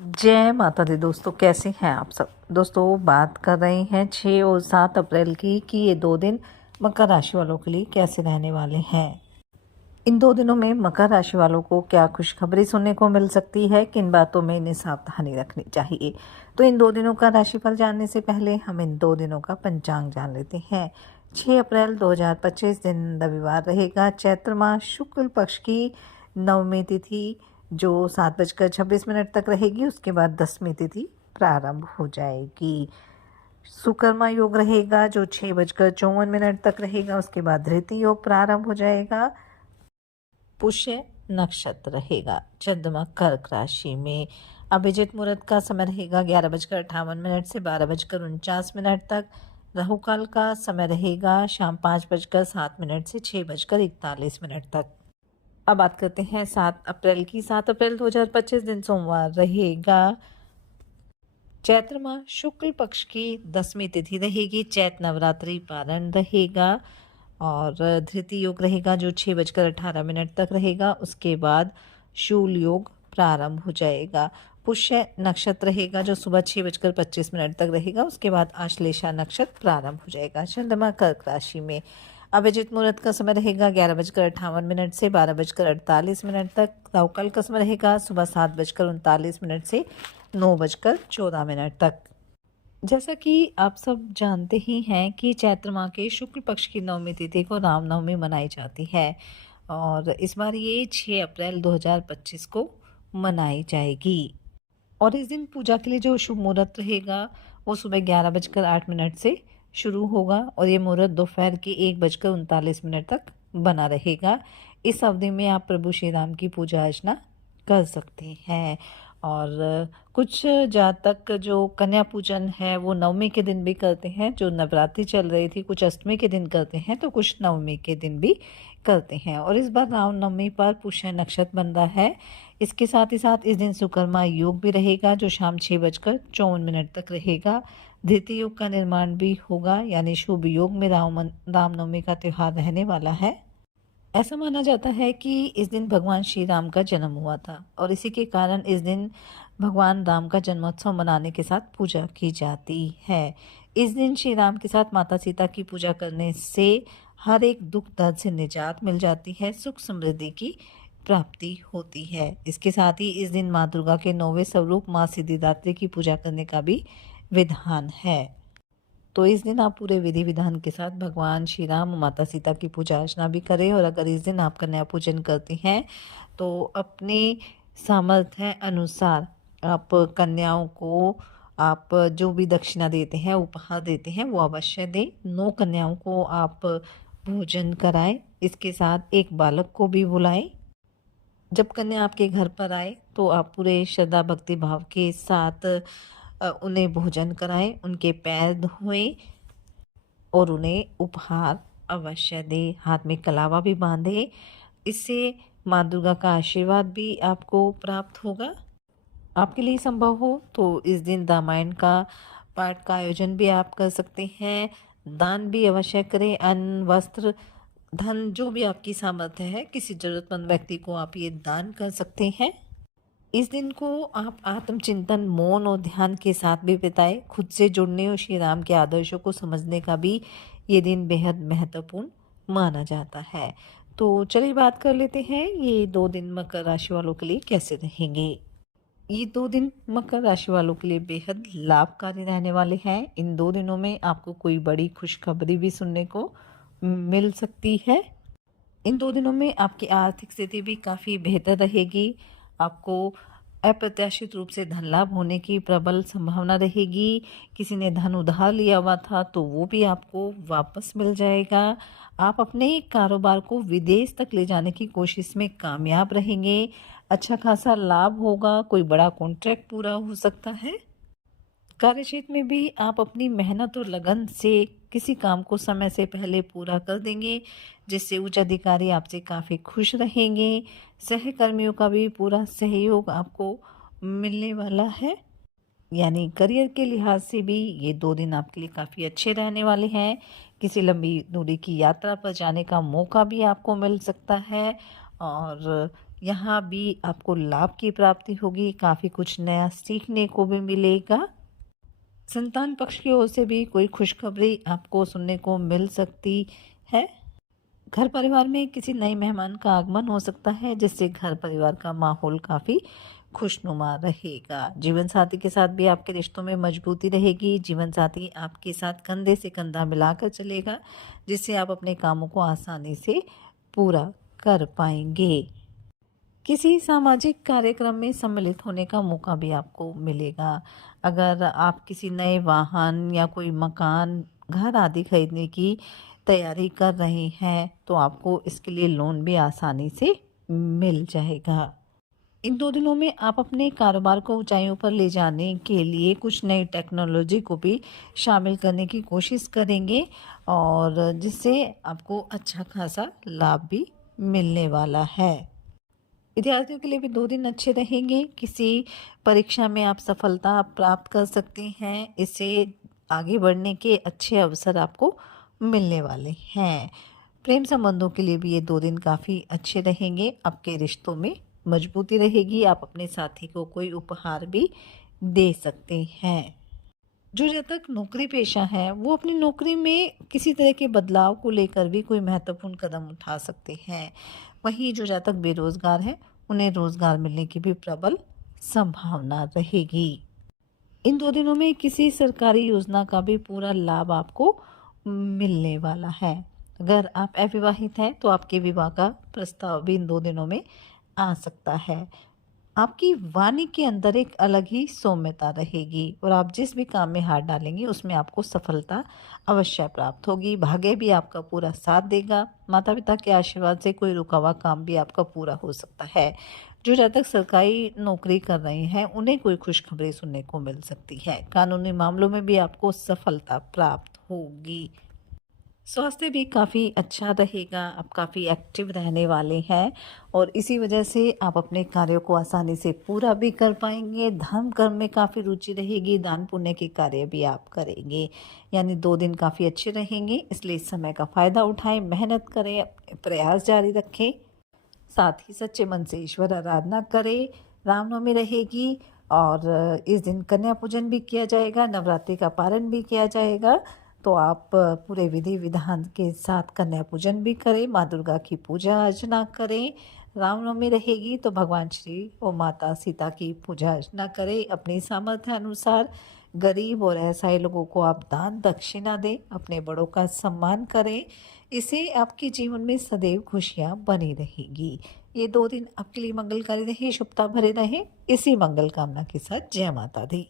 जय माता दी दोस्तों, कैसे हैं आप सब। दोस्तों बात कर रहे हैं 6 और 7 अप्रैल की कि ये 2 दिन मकर राशि वालों के लिए कैसे रहने वाले हैं। इन 2 दिनों में मकर राशि वालों को क्या खुशखबरी सुनने को मिल सकती है, किन बातों में इन्हें सावधानी रखनी चाहिए। तो इन 2 दिनों का राशिफल जानने से पहले हम इन 2 दिनों का पंचांग जान लेते हैं। 6 अप्रैल 2025 दिन रविवार रहेगा। चैत्र माह शुक्ल पक्ष की नवमी तिथि जो 7:26 तक रहेगी। उसके बाद 10वीं तिथि प्रारंभ हो जाएगी। सुकर्मा योग रहेगा जो 6:54 तक रहेगा। उसके बाद धृति योग प्रारंभ हो जाएगा। पुष्य नक्षत्र रहेगा। चंद्रमा कर्क राशि में। अभिजित मुहूर्त का समय रहेगा 11:58 से 12:49 तक। राहु काल का समय रहेगा शाम 5:07 से 6:41 तक। अब बात करते हैं 7 अप्रैल की। 7 अप्रैल 2025 दिन सोमवार रहेगा। चैत्र माह शुक्ल पक्ष की 10वीं तिथि रहेगी। चैत नवरात्रि पारण रहेगा और धृति योग रहेगा जो 6:18 तक रहेगा। उसके बाद शूल योग प्रारंभ हो जाएगा। पुष्य नक्षत्र रहेगा जो सुबह 6:25 तक रहेगा। उसके बाद आश्लेषा नक्षत्र प्रारंभ हो जाएगा। चंद्रमा कर्क राशि में। अभिजित मुहूर्त का समय रहेगा 11:58 से 12:48 तक। राहु काल का समय रहेगा सुबह 7:39 से 9:14 तक। जैसा कि आप सब जानते ही हैं कि चैत्र माह के शुक्ल पक्ष की नवमी तिथि को रामनवमी मनाई जाती है और इस बार ये 6 अप्रैल 2025 को मनाई जाएगी। और इस दिन पूजा के लिए जो शुभ मुहूर्त रहेगा वो सुबह 11:08 से शुरू होगा और ये मुहूर्त दोपहर के 1:39 तक बना रहेगा। इस अवधि में आप प्रभु श्री राम की पूजा अर्चना कर सकते हैं। और कुछ जातक जो कन्या पूजन है वो नवमी के दिन भी करते हैं। जो नवरात्रि चल रही थी कुछ अष्टमी के दिन करते हैं तो कुछ नवमी के दिन भी करते हैं। और इस बार रामनवमी पर पुष्य नक्षत्र बन रहा है। इसके साथ ही साथ इस दिन सुकर्मा योग भी रहेगा जो शाम 6:54 तक रहेगा। धृति योग का निर्माण भी होगा यानी शुभ योग में रामनवमी का त्यौहार रहने वाला है। ऐसा माना जाता है कि इस दिन भगवान श्री राम का जन्म हुआ था और इसी के कारण इस दिन भगवान राम का जन्मोत्सव मनाने के साथ पूजा की जाती है। इस दिन श्री राम के साथ माता सीता की पूजा करने से हर एक दुख दर्द से निजात मिल जाती है, सुख समृद्धि की प्राप्ति होती है। इसके साथ ही इस दिन माँ दुर्गा के 9वें स्वरूप माँ सिद्धिदात्री की पूजा करने का भी विधान है। तो इस दिन आप पूरे विधि विधान के साथ भगवान श्री राम और माता सीता की पूजा अर्चना भी करें। और अगर इस दिन आप कन्या पूजन करती हैं तो अपने सामर्थ्य अनुसार आप कन्याओं को आप जो भी दक्षिणा देते हैं, उपहार देते हैं, वो अवश्य दें। 9 कन्याओं को आप भोजन कराएं। इसके साथ एक बालक को भी बुलाएं। जब कन्या आपके घर पर आए तो आप पूरे श्रद्धा भक्ति भाव के साथ उन्हें भोजन कराएं, उनके पैर धोएं और उन्हें उपहार अवश्य दें। हाथ में कलावा भी बांधें। इससे माँ दुर्गा का आशीर्वाद भी आपको प्राप्त होगा। आपके लिए संभव हो तो इस दिन रामायण का पाठ का आयोजन भी आप कर सकते हैं। दान भी अवश्य करें। अन्न, वस्त्र, धन जो भी आपकी सामर्थ्य है किसी जरूरतमंद व्यक्ति को आप ये दान कर सकते हैं। इस दिन को आप आत्मचिंतन, मौन और ध्यान के साथ भी बिताएं। खुद से जुड़ने और श्री राम के आदर्शों को समझने का भी ये दिन बेहद महत्वपूर्ण माना जाता है। तो चलिए बात कर लेते हैं ये 2 दिन मकर राशि वालों के लिए कैसे रहेंगे। ये 2 दिन मकर राशि वालों के लिए बेहद लाभकारी रहने वाले हैं। इन 2 दिनों में आपको कोई बड़ी खुशखबरी भी सुनने को मिल सकती है। इन 2 दिनों में आपकी आर्थिक स्थिति भी काफ़ी बेहतर रहेगी। आपको अप्रत्याशित रूप से धन लाभ होने की प्रबल संभावना रहेगी। किसी ने धन उधार लिया हुआ था तो वो भी आपको वापस मिल जाएगा। आप अपने कारोबार को विदेश तक ले जाने की कोशिश में कामयाब रहेंगे। अच्छा खासा लाभ होगा। कोई बड़ा कॉन्ट्रैक्ट पूरा हो सकता है। कार्यक्षेत्र में भी आप अपनी मेहनत और लगन से किसी काम को समय से पहले पूरा कर देंगे जिससे उच्च अधिकारी आपसे काफ़ी खुश रहेंगे। सहकर्मियों का भी पूरा सहयोग आपको मिलने वाला है। यानी करियर के लिहाज से भी ये 2 दिन आपके लिए काफ़ी अच्छे रहने वाले हैं। किसी लंबी दूरी की यात्रा पर जाने का मौका भी आपको मिल सकता है और यहाँ भी आपको लाभ की प्राप्ति होगी, काफ़ी कुछ नया सीखने को भी मिलेगा। संतान पक्ष की ओर से भी कोई खुशखबरी आपको सुनने को मिल सकती है। घर परिवार में किसी नए मेहमान का आगमन हो सकता है, जिससे घर परिवार का माहौल काफ़ी खुशनुमा रहेगा। जीवन साथी के साथ भी आपके रिश्तों में मजबूती रहेगी। जीवन साथी आपके साथ कंधे से कंधा मिलाकर चलेगा, जिससे आप अपने कामों को आसानी से पूरा कर पाएंगे। किसी सामाजिक कार्यक्रम में सम्मिलित होने का मौका भी आपको मिलेगा। अगर आप किसी नए वाहन या कोई मकान, घर आदि खरीदने की तैयारी कर रहे हैं, तो आपको इसके लिए लोन भी आसानी से मिल जाएगा। इन 2 दिनों में आप अपने कारोबार को ऊंचाइयों पर ले जाने के लिए कुछ नई टेक्नोलॉजी को भी शामिल करने की कोशिश करेंगे, और जिससे आपको अच्छा खासा लाभ भी मिलने वाला है। विद्यार्थियों के लिए भी 2 दिन अच्छे रहेंगे। किसी परीक्षा में आप सफलता प्राप्त कर सकते हैं। इससे आगे बढ़ने के अच्छे अवसर आपको मिलने वाले हैं। प्रेम संबंधों के लिए भी ये 2 दिन काफ़ी अच्छे रहेंगे। आपके रिश्तों में मजबूती रहेगी। आप अपने साथी को कोई उपहार भी दे सकते हैं। जो जब तक नौकरी पेशा है, वो अपनी नौकरी में किसी तरह के बदलाव को लेकर भी कोई महत्वपूर्ण कदम उठा सकते हैं। वहीं जो जब तक बेरोजगार है, उन्हें रोजगार मिलने की भी प्रबल संभावना रहेगी। इन 2 दिनों में किसी सरकारी योजना का भी पूरा लाभ आपको मिलने वाला है। अगर आप अविवाहित हैं, तो आपके विवाह का प्रस्ताव भी इन 2 दिनों में आ सकता है। आपकी वाणी के अंदर एक अलग ही सौम्यता रहेगी, और आप जिस भी काम में हाथ डालेंगे उसमें आपको सफलता अवश्य प्राप्त होगी। भाग्य भी आपका पूरा साथ देगा। माता पिता के आशीर्वाद से कोई रुका हुआ काम भी आपका पूरा हो सकता है। जो जब तक सरकारी नौकरी कर रहे हैं, उन्हें कोई खुशखबरी सुनने को मिल सकती है। कानूनी मामलों में भी आपको सफलता प्राप्त होगी। स्वास्थ्य भी काफ़ी अच्छा रहेगा। आप काफ़ी एक्टिव रहने वाले हैं, और इसी वजह से आप अपने कार्यों को आसानी से पूरा भी कर पाएंगे। धर्म कर्म में काफ़ी रुचि रहेगी। दान पुण्य के कार्य भी आप करेंगे। यानी 2 दिन काफ़ी अच्छे रहेंगे। इसलिए इस समय का फ़ायदा उठाएं, मेहनत करें, अपने प्रयास जारी रखें। साथ ही सच्चे मन से ईश्वर आराधना करें। रामनवमी रहेगी, और इस दिन कन्या पूजन भी किया जाएगा, नवरात्रि का पारण भी किया जाएगा। तो आप पूरे विधि विधान के साथ कन्या पूजन भी करें, माँ दुर्गा की पूजा अर्चना करें। रामनवमी रहेगी तो भगवान श्री और माता सीता की पूजा अर्चना करें। अपनी सामर्थ्य अनुसार गरीब और असहाय लोगों को आप दान दक्षिणा दें। अपने बड़ों का सम्मान करें। इससे आपके जीवन में सदैव खुशियाँ बनी रहेगी। ये 2 दिन आपके लिए मंगलकारी रहे, शुभता भरे रहे। इसी मंगल कामना के साथ जय माता दी।